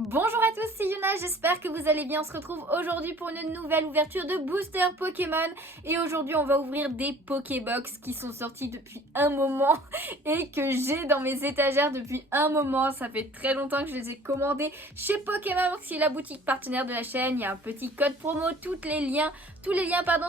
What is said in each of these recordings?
Bonjour à tous, c'est Yuna, j'espère que vous allez bien. On se retrouve aujourd'hui pour une nouvelle ouverture de booster Pokémon. Et aujourd'hui on va ouvrir des Pokébox qui sont sortis depuis un moment et que j'ai dans mes étagères depuis un moment. Ça fait très longtemps que je les ai commandés chez Pokémon, qui est la boutique partenaire de la chaîne. Il y a un petit code promo, tous les liens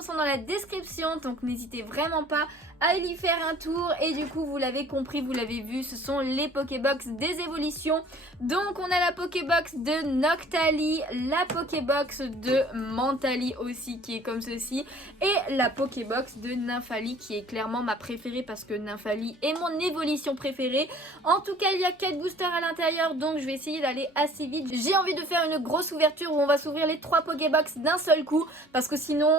sont dans la description, donc n'hésitez vraiment pas à y faire un tour. Et du coup vous l'avez compris, vous l'avez vu, ce sont les Pokébox des évolutions. Donc on a la Pokébox de Noctali, la Pokébox de Mentali aussi qui est comme ceci, et la Pokébox de Nymphali qui est clairement ma préférée parce que Nymphali est mon évolution préférée. En tout cas il y a 4 boosters à l'intérieur, donc je vais essayer d'aller assez vite. J'ai envie de faire une grosse ouverture où on va s'ouvrir les 3 Pokébox d'un seul coup parce que sinon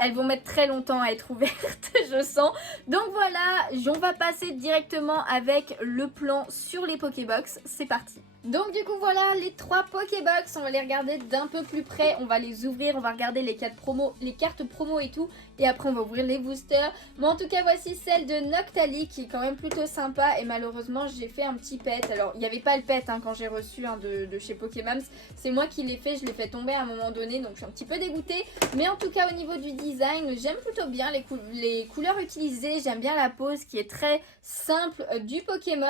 elles vont mettre très longtemps à être ouvertes je sens. Donc voilà, on va passer directement avec le plan sur les Pokébox, c'est parti. Donc du coup voilà les 3 Pokébox, on va les regarder d'un peu plus près, on va les ouvrir, on va regarder les cartes promo et tout, et après on va ouvrir les boosters. Mais en tout cas voici celle de Noctali qui est quand même plutôt sympa, et malheureusement j'ai fait un petit pet. Alors il n'y avait pas le pet quand j'ai reçu de chez Pokémon, c'est moi qui l'ai fait, je l'ai fait tomber à un moment donné, donc je suis un petit peu dégoûtée. Mais en tout cas au niveau du design, j'aime plutôt bien les couleurs utilisées, j'aime bien la pose qui est très simple du Pokémon.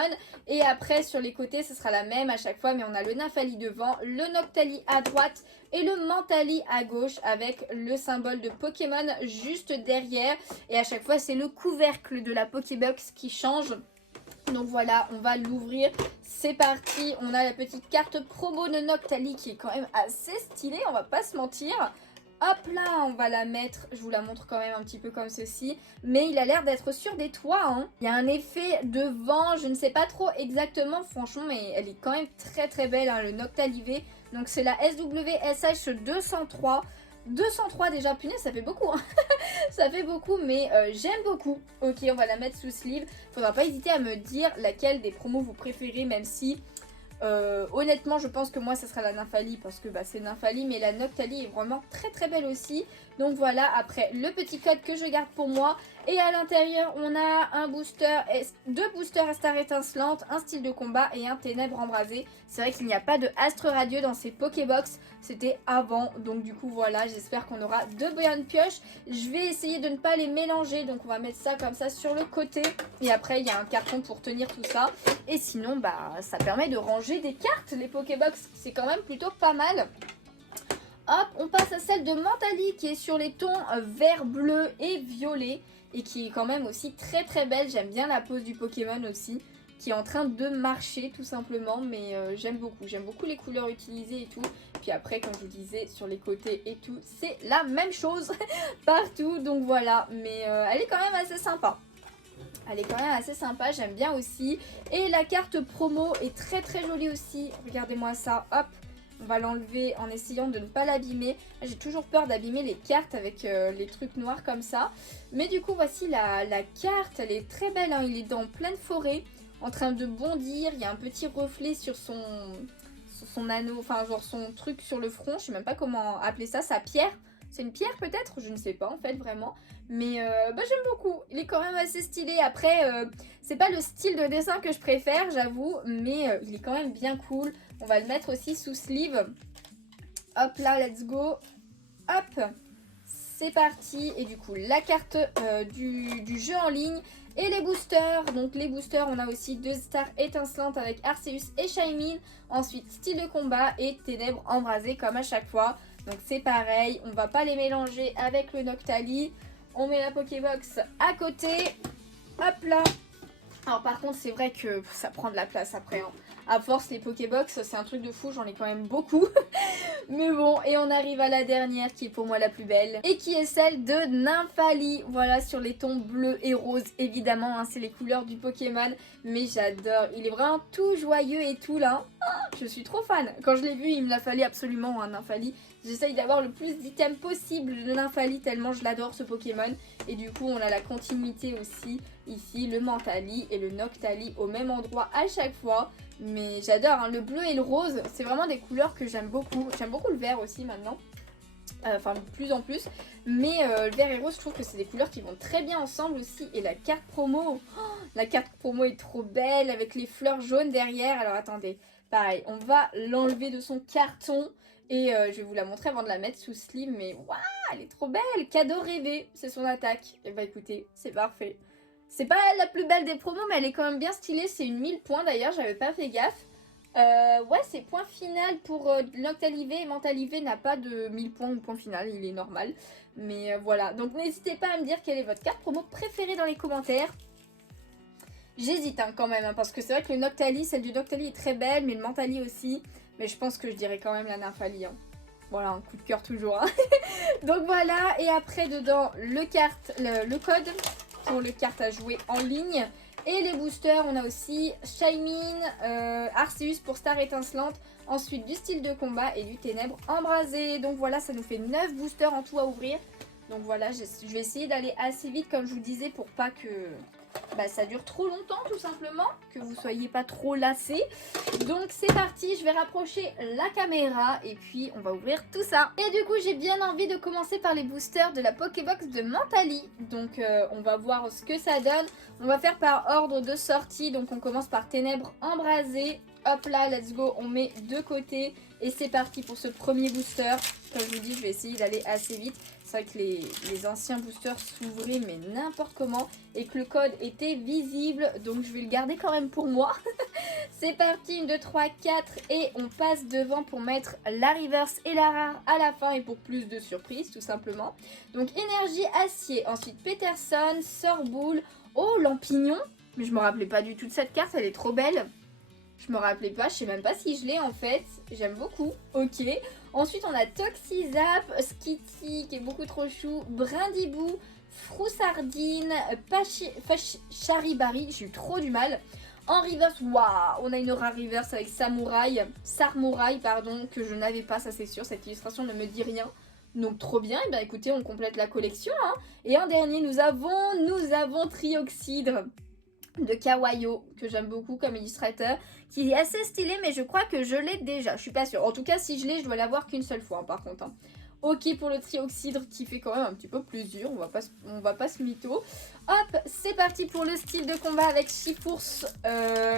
Et après sur les côtés ce sera la même à chaque fois, mais on a le Nymphali devant, le Noctali à droite et le Mentali à gauche avec le symbole de Pokémon juste derrière. Et à chaque fois c'est le couvercle de la Pokébox qui change. Donc voilà, on va l'ouvrir, c'est parti. On a la petite carte promo de Noctali qui est quand même assez stylée, on va pas se mentir. Hop là, on va la mettre, je vous la montre quand même un petit peu comme ceci. Mais il a l'air d'être sur des toits, hein. Il y a un effet de vent, je ne sais pas trop exactement, franchement, mais elle est quand même très très belle, hein, le Noctali V. Donc c'est la SWSH 203. 203 déjà, punaise, ça fait beaucoup, hein. Ça fait beaucoup, mais j'aime beaucoup. Ok, on va la mettre sous sleeve. Faudra pas hésiter à me dire laquelle des promos vous préférez, même si... honnêtement je pense que moi ça sera la Nymphali parce que c'est Nymphali, mais la Noctali est vraiment très très belle aussi. Donc voilà, après le petit code que je garde pour moi, et à l'intérieur on a un booster, 2 boosters à star étincelante, un style de combat et un ténèbres embrasé. C'est vrai qu'il n'y a pas de astre radieux dans ces Pokébox, c'était avant, donc du coup voilà, j'espère qu'on aura 2 bonnes pioches. Je vais essayer de ne pas les mélanger, donc on va mettre ça comme ça sur le côté, et après il y a un carton pour tenir tout ça. Et sinon ça permet de ranger des cartes, les Pokébox, c'est quand même plutôt pas mal. Hop, on passe à celle de Mentali qui est sur les tons vert, bleu et violet, et qui est quand même aussi très très belle. J'aime bien la pose du Pokémon aussi, qui est en train de marcher tout simplement, mais j'aime beaucoup les couleurs utilisées et tout. Puis après, comme je vous disais, sur les côtés et tout, c'est la même chose partout, donc voilà. Mais elle est quand même assez sympa. Elle est quand même assez sympa, j'aime bien aussi. Et la carte promo est très très jolie aussi. Regardez-moi ça, hop. On va l'enlever en essayant de ne pas l'abîmer. J'ai toujours peur d'abîmer les cartes avec les trucs noirs comme ça. Mais du coup, voici la carte. Elle est très belle, hein. Il est dans pleine forêt, en train de bondir. Il y a un petit reflet sur son anneau, enfin genre son truc sur le front. Je sais même pas comment appeler ça, sa pierre. C'est une pierre peut-être, je ne sais pas en fait vraiment. Mais j'aime beaucoup, il est quand même assez stylé. Après c'est pas le style de dessin que je préfère j'avoue, mais il est quand même bien cool. On va le mettre aussi sous sleeve. Hop là, let's go. Hop, c'est parti. Et du coup la carte du jeu en ligne. Et les boosters, donc les boosters on a aussi 2 stars étincelantes avec Arceus et Shaymin. Ensuite style de combat et ténèbres embrasées comme à chaque fois. Donc c'est pareil, on va pas les mélanger avec le Noctali. On met la Pokébox à côté. Hop là. Alors par contre c'est vrai que ça prend de la place après, hein. À force les Pokébox c'est un truc de fou, j'en ai quand même beaucoup. Mais bon, et on arrive à la dernière qui est pour moi la plus belle, et qui est celle de Nymphali. Voilà, sur les tons bleu et rose évidemment, hein, c'est les couleurs du Pokémon. Mais j'adore, il est vraiment tout joyeux et tout là. Je suis trop fan. Quand je l'ai vu il me l'a fallu absolument un Nymphali. J'essaye d'avoir le plus d'items possible de Nymphali tellement je l'adore ce Pokémon. Et du coup on a la continuité aussi ici, le Mentali et le Noctali au même endroit à chaque fois. Mais j'adore, hein, le bleu et le rose, c'est vraiment des couleurs que j'aime beaucoup. J'aime beaucoup le vert aussi maintenant. Enfin de plus en plus. Mais le vert et rose, je trouve que c'est des couleurs qui vont très bien ensemble aussi. Et la carte promo, oh, la carte promo est trop belle avec les fleurs jaunes derrière. Alors attendez, Pareil, on va l'enlever de son carton. Et je vais vous la montrer avant de la mettre sous sleeve. Mais waouh, elle est trop belle. Cadeau rêvé, c'est son attaque. Et bah écoutez, c'est parfait. C'est pas la plus belle des promos, mais elle est quand même bien stylée. C'est une 1000 points d'ailleurs, j'avais pas fait gaffe. Ouais, c'est point final pour Noctalivé et Mentalivé n'a pas de 1000 points ou point final, il est normal. Mais voilà, donc n'hésitez pas à me dire quelle est votre carte promo préférée dans les commentaires. J'hésite hein, quand même, hein, parce que c'est vrai que le Noctali, celle du Noctali est très belle, mais le Mentali aussi. Mais je pense que je dirais quand même la Nymphalie. Hein. Voilà, un coup de cœur toujours. Hein. Donc voilà, et après dedans, le code pour les cartes à jouer en ligne. Et les boosters, on a aussi Shaymin, Arceus pour Star étincelante. Ensuite du style de combat et du ténèbre embrasé. Donc voilà, ça nous fait 9 boosters en tout à ouvrir. Donc voilà, je vais essayer d'aller assez vite comme je vous le disais pour pas que ça dure trop longtemps tout simplement, que vous soyez pas trop lassés. Donc c'est parti, je vais rapprocher la caméra et puis on va ouvrir tout ça. Et du coup j'ai bien envie de commencer par les boosters de la Pokébox de Mentali. Donc on va voir ce que ça donne. On va faire par ordre de sortie, donc on commence par Ténèbres embrasées. Hop là, let's go, on met de côté. Et c'est parti pour ce premier booster. Comme je vous dis, je vais essayer d'aller assez vite. C'est vrai que les anciens boosters s'ouvraient mais n'importe comment. Et que le code était visible. Donc je vais le garder quand même pour moi. C'est parti, 1, 2, 3, 4. Et on passe devant pour mettre la reverse et la rare à la fin. Et pour plus de surprises tout simplement. Donc énergie acier. Ensuite Peterson, Sorboule. Oh, Lampignon. Mais je me rappelais pas du tout de cette carte, elle est trop belle. Je me rappelais pas, je sais même pas si je l'ai en fait. J'aime beaucoup. Ok. Ensuite, on a Toxizap, Skitty qui est beaucoup trop chou, Brindibou, Froussardine, Charibari. J'ai eu trop du mal. En reverse, waouh, on a une rare reverse avec Sarmouraï, pardon, que je n'avais pas, ça c'est sûr. Cette illustration ne me dit rien. Donc trop bien, et bien écoutez, on complète la collection. Hein. Et en dernier, nous avons Trioxydre de Kawayo, que j'aime beaucoup comme illustrateur, qui est assez stylé, mais je crois que je l'ai déjà, je suis pas sûre. En tout cas, si je l'ai, je dois l'avoir qu'une seule fois, hein, par contre. Hein. Ok pour le Trioxydre, qui fait quand même un petit peu plus dur, on va pas se mytho. Hop, c'est parti pour le style de combat avec Chifours,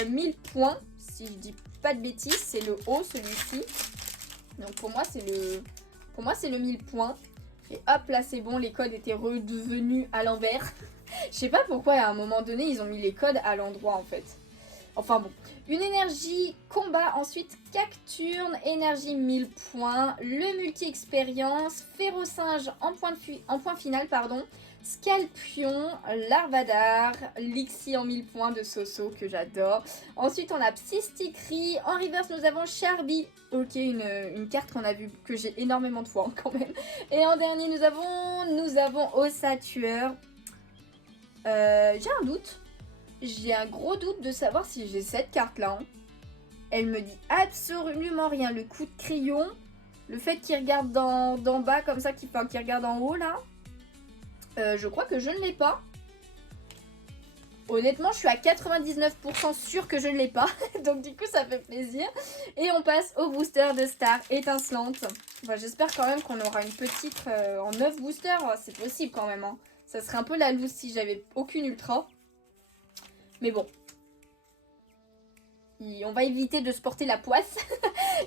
1000 points, si je dis pas de bêtises, c'est le haut, celui-ci. Donc pour moi, c'est le 1000 points. Et hop, là, c'est bon, les codes étaient redevenus à l'envers. Je sais pas pourquoi à un moment donné ils ont mis les codes à l'endroit en fait. Enfin bon. Une énergie combat, ensuite Cacturne, énergie 1000 points, le multi-expérience, Férocinge en point final, pardon, Scalpion, Larvadar, Lixie en 1000 points de Soso que j'adore. Ensuite on a Psysticry, en reverse nous avons Charby, ok une carte qu'on a vue que j'ai énormément de fois hein, quand même. Et en dernier nous avons Ossatueur. J'ai un doute. J'ai un gros doute de savoir si j'ai cette carte-là. Hein. Elle me dit absolument rien. Le coup de crayon, le fait qu'il regarde d'en bas comme ça, qu'il regarde en haut là. Je crois que je ne l'ai pas. Honnêtement, je suis à 99% sûre que je ne l'ai pas. Donc du coup, ça fait plaisir. Et on passe au booster de Star étincelante. Enfin, j'espère quand même qu'on aura une petite en 9 boosters. C'est possible quand même. Hein. Ça serait un peu la loose si j'avais aucune ultra. Mais bon. On va éviter de se porter la poisse.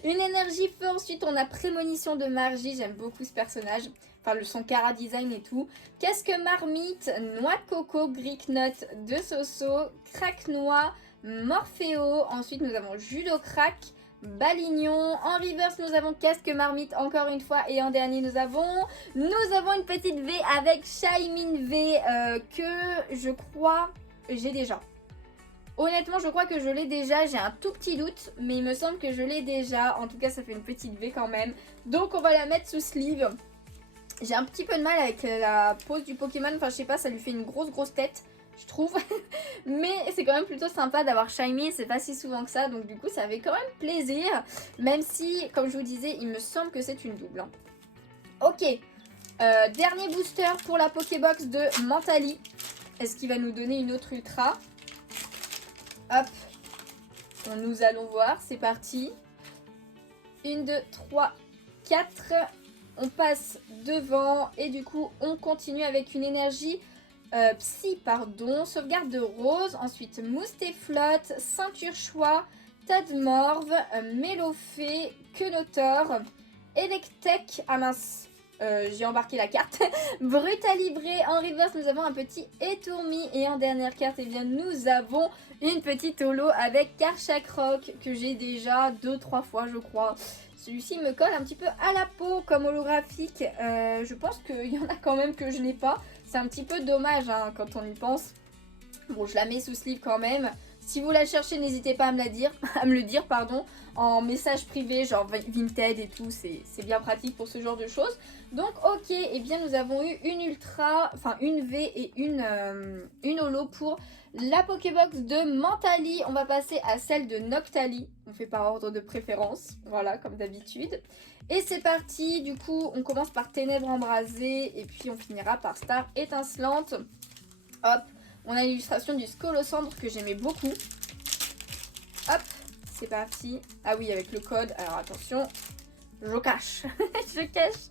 Une énergie feu. Ensuite, on a Prémonition de Margie. J'aime beaucoup ce personnage. Enfin, son Cara design et tout. Casque Marmite. Noix de coco. Gricknut de Soso. Crack Noix. Morphéo. Ensuite, nous avons Judo Crack. Balignon, en reverse nous avons Casque Marmite encore une fois et en dernier nous avons une petite V avec Shaymin V que je crois j'ai déjà. Honnêtement je crois que je l'ai déjà, j'ai un tout petit doute mais il me semble que je l'ai déjà, en tout cas ça fait une petite V quand même. Donc on va la mettre sous sleeve. J'ai un petit peu de mal avec la pose du Pokémon, enfin je sais pas, ça lui fait une grosse tête. Je trouve, mais c'est quand même plutôt sympa d'avoir Shiny, c'est pas si souvent que ça, donc du coup ça fait quand même plaisir, même si, comme je vous disais, il me semble que c'est une double. Hein. Ok, dernier booster pour la Pokébox de Mentali. Est-ce qu'il va nous donner une autre ultra? Hop, nous allons voir, c'est parti. 1, 2, 3, 4, on passe devant et du coup on continue avec une énergie... sauvegarde de rose, ensuite Moustéflotte, ceinture choix, Tadmorve, Mélofée, Quenotor, Electek, ah mince, j'ai embarqué la carte, Brutalibré, en reverse nous avons un petit Étourmi et en dernière carte eh bien nous avons une petite holo avec Karchakroc que j'ai déjà 2-3 fois je crois. Celui-ci me colle un petit peu à la peau comme holographique, je pense qu'il y en a quand même que je n'ai pas, c'est un petit peu dommage hein, quand on y pense. Bon, je la mets sous sleeve quand même. Si vous la cherchez, n'hésitez pas à me le dire, en message privé, genre Vinted et tout, c'est bien pratique pour ce genre de choses. Donc, ok, et eh bien nous avons eu une ultra, enfin une V et une holo pour la Pokébox de Mentali. On va passer à celle de Noctali. On fait par ordre de préférence, voilà, comme d'habitude. Et c'est parti, du coup, on commence par Ténèbres embrasées et puis on finira par Star étincelante. Hop. On a l'illustration du Scolocendre que j'aimais beaucoup. Hop, c'est parti. Ah oui, avec le code. Alors attention, je cache. Je cache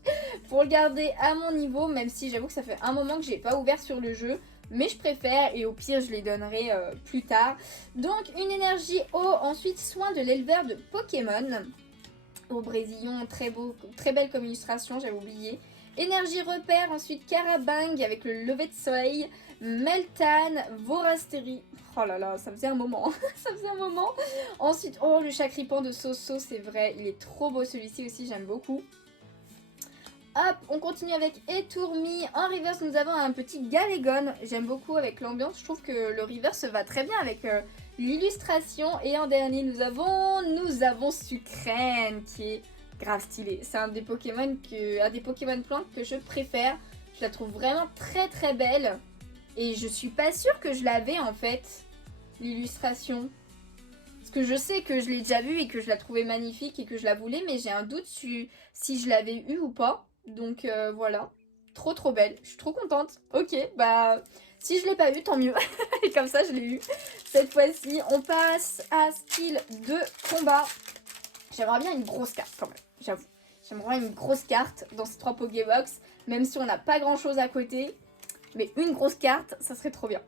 pour le garder à mon niveau, même si j'avoue que ça fait un moment que j'ai pas ouvert sur le jeu. Mais je préfère et au pire je les donnerai plus tard. Donc une énergie eau, ensuite soin de l'éleveur de Pokémon. Au Brésillon, très beau, très belle comme illustration, j'avais oublié. Énergie repère, ensuite Carabang avec le lever de soleil. Meltan, Vorasteri. Oh là là, ça faisait un moment. Ça faisait un moment. Ensuite, oh, le Chacripan de Soso, c'est vrai. Il est trop beau celui-ci aussi, j'aime beaucoup. Hop, on continue avec Étourmi. En reverse, nous avons un petit Galégon. J'aime beaucoup avec l'ambiance. Je trouve que le reverse va très bien avec l'illustration. Et en dernier, nous avons Sucrène qui est grave stylé. C'est un des Pokémon plantes que je préfère. Je la trouve vraiment très très belle. Et je suis pas sûre que je l'avais en fait, l'illustration. Parce que je sais que je l'ai déjà vue et que je la trouvais magnifique et que je la voulais, mais j'ai un doute si je l'avais eu ou pas. Donc voilà, trop trop belle, je suis trop contente. Ok, bah si je l'ai pas eu, tant mieux. Et comme ça je l'ai eu. Cette fois-ci, on passe à style de combat. J'aimerais bien une grosse carte quand même, j'avoue. J'aimerais bien une grosse carte dans ces 3 Pokébox, même si on n'a pas grand chose à côté. Mais une grosse carte, ça serait trop bien.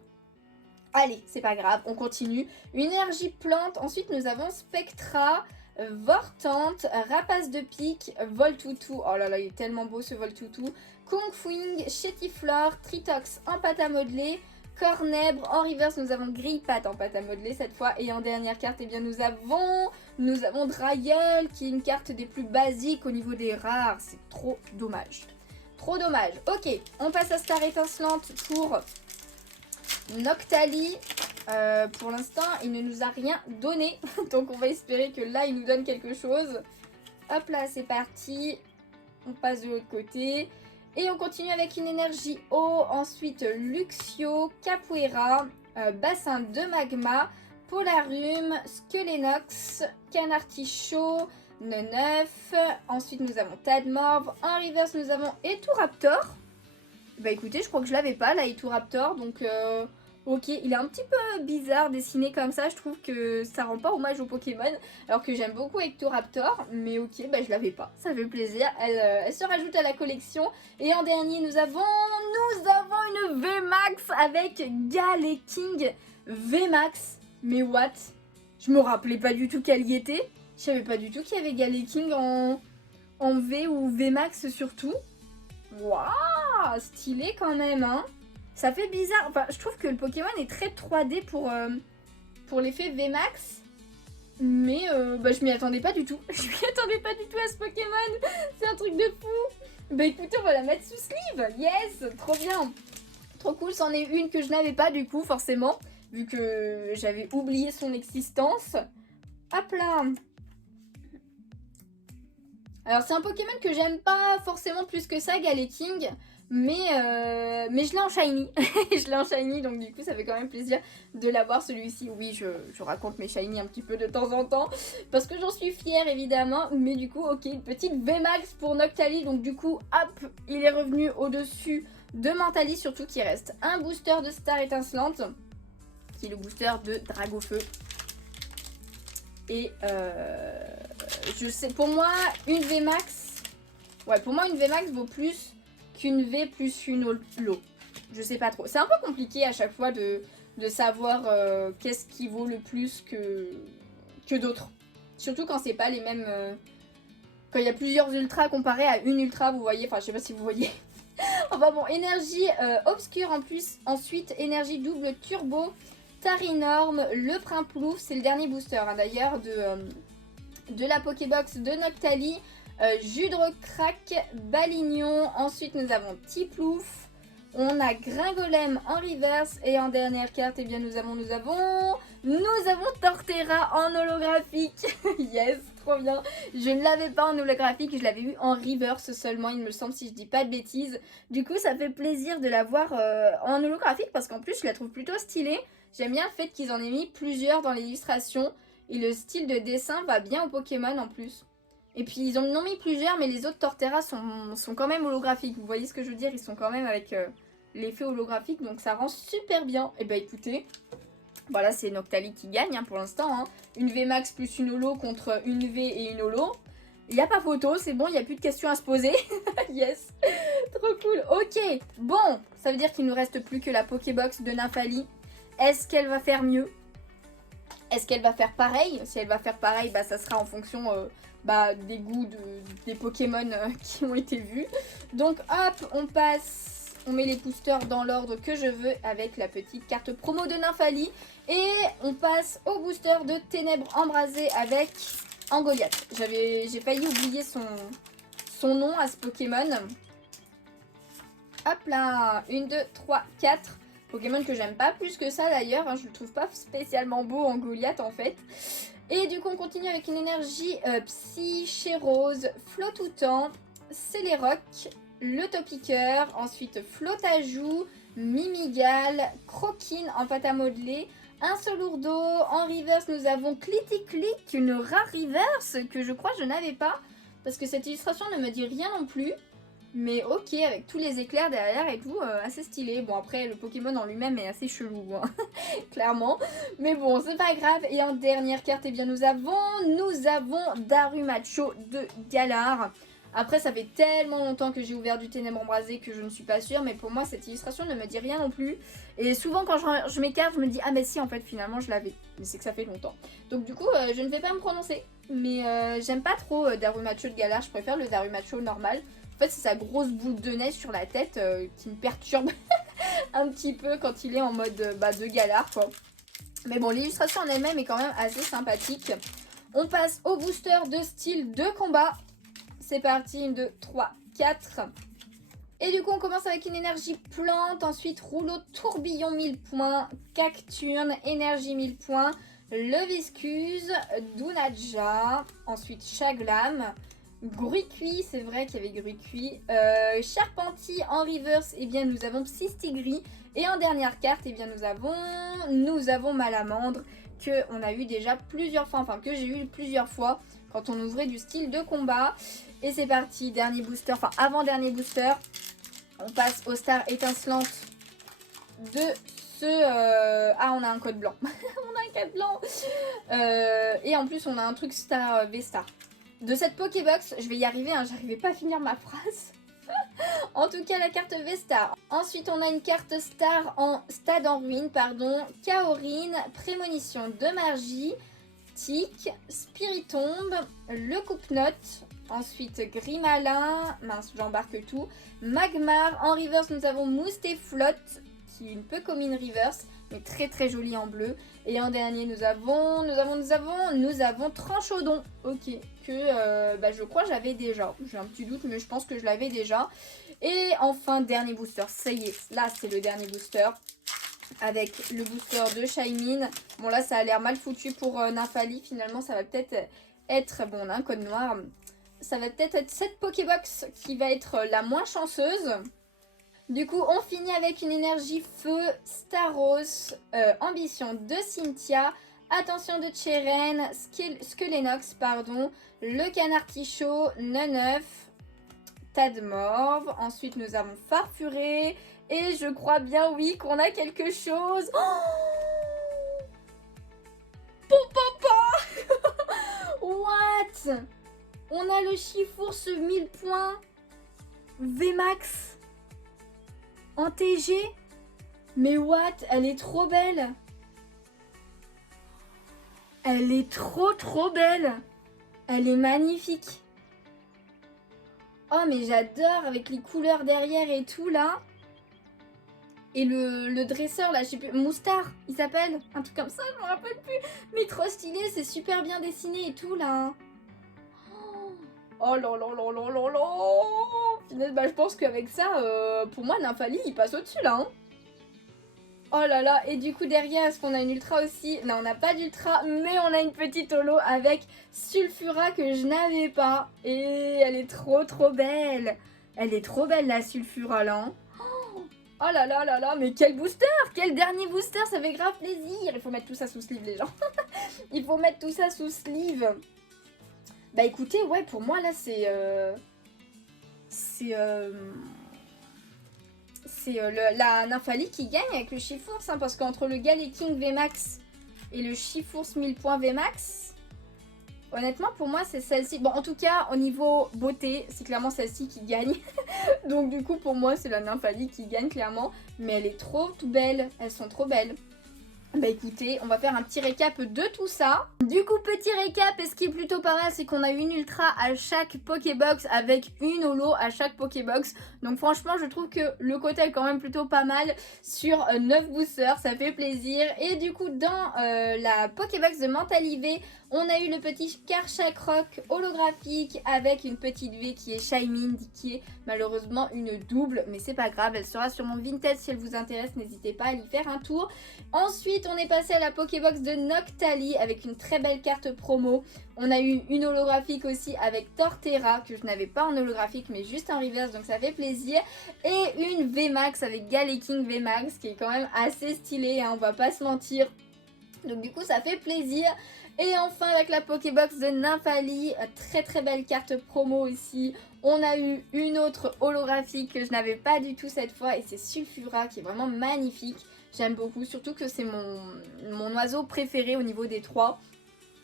Allez, c'est pas grave, on continue. Une énergie plante, ensuite nous avons Spectra, Vortante, Rapace de pique, Voltoutou. Oh là là, il est tellement beau ce Voltoutou. Kungfuing, Chétiflore, Tritox en pâte à modeler, Cornèbre. En reverse, nous avons Grillpat en pâte à modeler cette fois. Et en dernière carte, eh bien, nous avons Draiol, qui est une carte des plus basiques au niveau des rares. C'est trop dommage. Trop dommage. Ok, on passe à Star étincelante pour Noctali. Pour l'instant, il ne nous a rien donné. Donc on va espérer que là, il nous donne quelque chose. Hop là, c'est parti. On passe de l'autre côté. Et on continue avec une énergie eau. Ensuite, Luxio, Capoeira, Bassin de Magma, Polarum, Skelenox, Canartichaud, Neneuf. Ensuite, nous avons Tadmorve. En reverse, nous avons Eturaptor. Bah écoutez, je crois que je l'avais pas, là, Eturaptor. Donc, ok, il est un petit peu bizarre dessiné comme ça. Je trouve que ça rend pas hommage au Pokémon. Alors que j'aime beaucoup Eturaptor. Mais ok, bah je l'avais pas. Ça fait plaisir. Elle se rajoute à la collection. Et en dernier, nous avons une VMAX avec Galeking VMAX. Mais what? Je me rappelais pas du tout qu'elle y était. Je savais pas du tout qu'il y avait Galeking en V ou VMAX surtout. Waouh, stylé quand même, hein. Ça fait bizarre. Enfin, je trouve que le Pokémon est très 3D pour l'effet VMAX. Mais bah, je m'y attendais pas du tout. Je m'y attendais pas du tout à ce Pokémon. C'est un truc de fou. Bah écoutez, on va la mettre sous sleeve. Yes, trop bien. Trop cool, c'en est une que je n'avais pas du coup, forcément. Vu que j'avais oublié son existence. Hop là. Alors c'est un Pokémon que j'aime pas forcément plus que ça, Galeking, mais je l'ai en shiny. Je l'ai en shiny, donc du coup ça fait quand même plaisir de l'avoir celui-ci. Oui, je raconte mes shiny un petit peu de temps en temps, parce que j'en suis fière évidemment, mais du coup ok, une petite VMAX pour Noctali, donc du coup hop, il est revenu au-dessus de Mentali, surtout qu'il reste un booster de Star étincelante, qui est le booster de Dragofeu. Et je sais, pour moi, une VMAX, ouais, pour moi, une VMAX vaut plus qu'une V plus une holo. Je sais pas trop. C'est un peu compliqué à chaque fois de savoir qu'est-ce qui vaut le plus que d'autres. Surtout quand c'est pas les mêmes... quand il y a plusieurs ultras comparé à une ultra, vous voyez. Enfin, je sais pas si vous voyez. Enfin bon, énergie obscure en plus. Ensuite, énergie double turbo. Tarinorm, le Primplouf, c'est le dernier booster hein, d'ailleurs de la Pokébox de Noctali. Judrecrack, Balignon. Ensuite, nous avons Tiplouf. On a Gringolem en reverse. Et en dernière carte, eh bien, nous avons Torterra en holographique. Yes, trop bien. Je ne l'avais pas en holographique, je l'avais eu en reverse seulement, il me semble, si je dis pas de bêtises. Du coup, ça fait plaisir de la voir en holographique parce qu'en plus, je la trouve plutôt stylée. J'aime bien le fait qu'ils en aient mis plusieurs dans l'illustration. Et le style de dessin va bien au Pokémon en plus. Et puis, ils en ont mis plusieurs, mais les autres Torterra sont quand même holographiques. Vous voyez ce que je veux dire? Ils sont quand même avec l'effet holographique, donc ça rend super bien. Et bah écoutez... Voilà, c'est Noctali qui gagne hein, pour l'instant. Hein. Une VMAX plus une holo contre une V et une holo. Il n'y a pas photo, c'est bon, il n'y a plus de questions à se poser. Yes, trop cool. Ok, bon, ça veut dire qu'il ne nous reste plus que la Pokébox de Nymphali. Est-ce qu'elle va faire mieux? Est-ce qu'elle va faire pareil? Si elle va faire pareil, bah, ça sera en fonction des goûts des Pokémon qui ont été vus. Donc hop, on passe... On met les boosters dans l'ordre que je veux avec la petite carte promo de Nymphali. Et on passe au booster de Ténèbres Embrasées avec Angoliath. J'ai failli oublier son nom à ce Pokémon. Hop là, 1, 2, 3, 4. Pokémon que j'aime pas plus que ça d'ailleurs. Hein, je le trouve pas spécialement beau Angoliath en fait. Et du coup on continue avec une énergie Psy, Chérose, Flottoutant, Céléroc, le Topiqueur, ensuite Flottajoux, Mimigal, Croquine en pâte à modeler, un Solourdo. En reverse, nous avons Clitic-Clic, une rare reverse que je crois que je n'avais pas parce que cette illustration ne me dit rien non plus. Mais ok, avec tous les éclairs derrière et tout, assez stylé. Bon, après, le Pokémon en lui-même est assez chelou, hein, clairement. Mais bon, c'est pas grave. Et en dernière carte, eh bien, nous avons Darumacho de Galar. Après, ça fait tellement longtemps que j'ai ouvert du Ténèbres Embrasées que je ne suis pas sûre. Mais pour moi, cette illustration ne me dit rien non plus. Et souvent, quand je m'écarte, je me dis « Ah, mais si, en fait, finalement, je l'avais. » Mais c'est que ça fait longtemps. Donc, du coup, je ne vais pas me prononcer. Mais j'aime pas trop Darumacho de Galar. Je préfère le Darumacho normal. En fait, c'est sa grosse boule de neige sur la tête qui me perturbe un petit peu quand il est en mode de Galar, quoi. Mais bon, l'illustration en elle-même est quand même assez sympathique. On passe au booster de style de combat. C'est parti, 1, 2, 3, 4. Et du coup, on commence avec une énergie plante. Ensuite, rouleau tourbillon 1000 points. Cacturne, énergie 1000 points. Le Viscuse, Dunaja. Ensuite, Chaglam. Gruicui, c'est vrai qu'il y avait Gruicui. Charpentier en reverse, eh bien nous avons Psystigris. Et en dernière carte, eh bien nous avons Malamandre que on a eu déjà plusieurs fois, enfin que j'ai eu plusieurs fois quand on ouvrait du style de combat. Et c'est parti, dernier booster, enfin avant-dernier booster. On passe aux stars étincelantes de ce... Ah, on a un code blanc. On a un code blanc. Et en plus, on a un truc star V-Star. De cette Pokébox, je vais y arriver, hein, j'arrivais pas à finir ma phrase. En tout cas, la carte V-Star. Ensuite, on a une carte Star en Stade en ruine, pardon. Kaorine, Prémonition de Magie, Tic, Spiritombe, le Coupe-Note. Ensuite, Grimalin, mince, j'embarque tout. Magmar, en reverse, nous avons Moustéflotte, qui est une peu comme une reverse, mais très très jolie en bleu. Et en dernier, nous avons Tranchaudon, ok, que je crois que j'avais déjà. J'ai un petit doute, mais je pense que je l'avais déjà. Et enfin, dernier booster, ça y est, là c'est le dernier booster. Avec le booster de Shaymin. Bon là, ça a l'air mal foutu pour Nymphali. Finalement, ça va peut-être être, bon on a un code noir. Ça va peut-être être cette Pokébox qui va être la moins chanceuse. Du coup, on finit avec une énergie feu, Staros, ambition de Cynthia, attention de Cheren, Skelenox, pardon, le canard Tichot, Neneuf, Tadmorve. Ensuite, nous avons Farfuré. Et je crois bien, oui, qu'on a quelque chose. Oh, Papa. What? On a le Chifours 1000 points. VMAX. En TG? Mais what? Elle est trop belle! Elle est trop belle. Elle est magnifique. Oh mais j'adore avec les couleurs derrière et tout là. Et le dresseur là, je sais plus, Moustar, il s'appelle, un truc comme ça, je me rappelle plus. Mais trop stylé, c'est super bien dessiné et tout là. Oh là là là là là là. Finalement, bah, je pense qu'avec ça, pour moi, Nymphali, il passe au-dessus là. Hein. Oh là là, et du coup derrière, est-ce qu'on a une ultra aussi? Non, on n'a pas d'ultra, mais on a une petite holo avec Sulfura que je n'avais pas. Et elle est trop belle. Elle est trop belle la Sulfura là. Hein. Oh là là là là, mais quel booster! Quel dernier booster, ça fait grave plaisir! Il faut mettre tout ça sous sleeve les gens. Il faut mettre tout ça sous sleeve. Bah écoutez, ouais, pour moi là c'est... la Nymphali qui gagne avec le Chifours, hein, parce qu'entre le Galeking VMAX et le Chifours 1000 points VMAX, honnêtement pour moi c'est celle-ci. Bon en tout cas au niveau beauté c'est clairement celle-ci qui gagne. Donc du coup pour moi c'est la Nymphali qui gagne clairement. Mais elle est trop belle, elles sont trop belles. Bah écoutez, on va faire un petit récap de tout ça. Du coup, petit récap, et ce qui est plutôt pas mal, c'est qu'on a une ultra à chaque Pokébox avec une holo à chaque Pokébox. Donc franchement, je trouve que le côté est quand même plutôt pas mal sur 9 boosters, ça fait plaisir. Et du coup, dans la Pokébox de Mentalivé, on a eu le petit Karchakroc holographique avec une petite V qui est Shaymin, qui est malheureusement une double, mais c'est pas grave, elle sera sur mon Vinted si elle vous intéresse, n'hésitez pas à y faire un tour. Ensuite, on est passé à la Pokébox de Noctali avec une très belle carte promo. On a eu une holographique aussi avec Torterra, que je n'avais pas en holographique mais juste en reverse, donc ça fait plaisir. Et une VMAX avec Galeking VMAX qui est quand même assez stylée, hein, on va pas se mentir. Donc du coup ça fait plaisir. Et enfin avec la Pokébox de Nymphali, très belle carte promo aussi. On a eu une autre holographique que je n'avais pas du tout cette fois et c'est Sulfura qui est vraiment magnifique. J'aime beaucoup, surtout que c'est mon oiseau préféré au niveau des trois.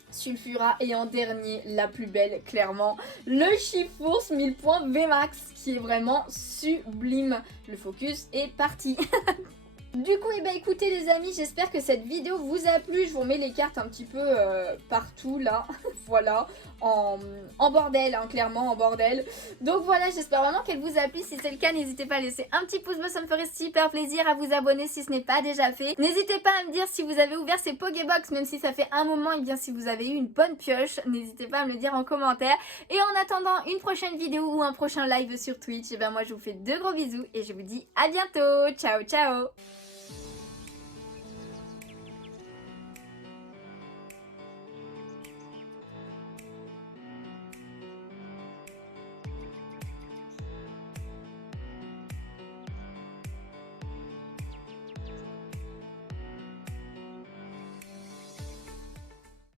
Sulfura et en dernier, la plus belle clairement, le Chifours 1000 points VMAX qui est vraiment sublime. Le focus est parti. Du coup, et bah écoutez les amis, j'espère que cette vidéo vous a plu. Je vous remets les cartes un petit peu partout là, voilà, en bordel, hein, clairement en bordel. Donc voilà, j'espère vraiment qu'elle vous a plu. Si c'est le cas, n'hésitez pas à laisser un petit pouce bleu, ça me ferait super plaisir. À vous abonner si ce n'est pas déjà fait. N'hésitez pas à me dire si vous avez ouvert ces Pokébox, même si ça fait un moment, et bien si vous avez eu une bonne pioche, n'hésitez pas à me le dire en commentaire. Et en attendant une prochaine vidéo ou un prochain live sur Twitch, et bien moi je vous fais de gros bisous et je vous dis à bientôt. Ciao ciao.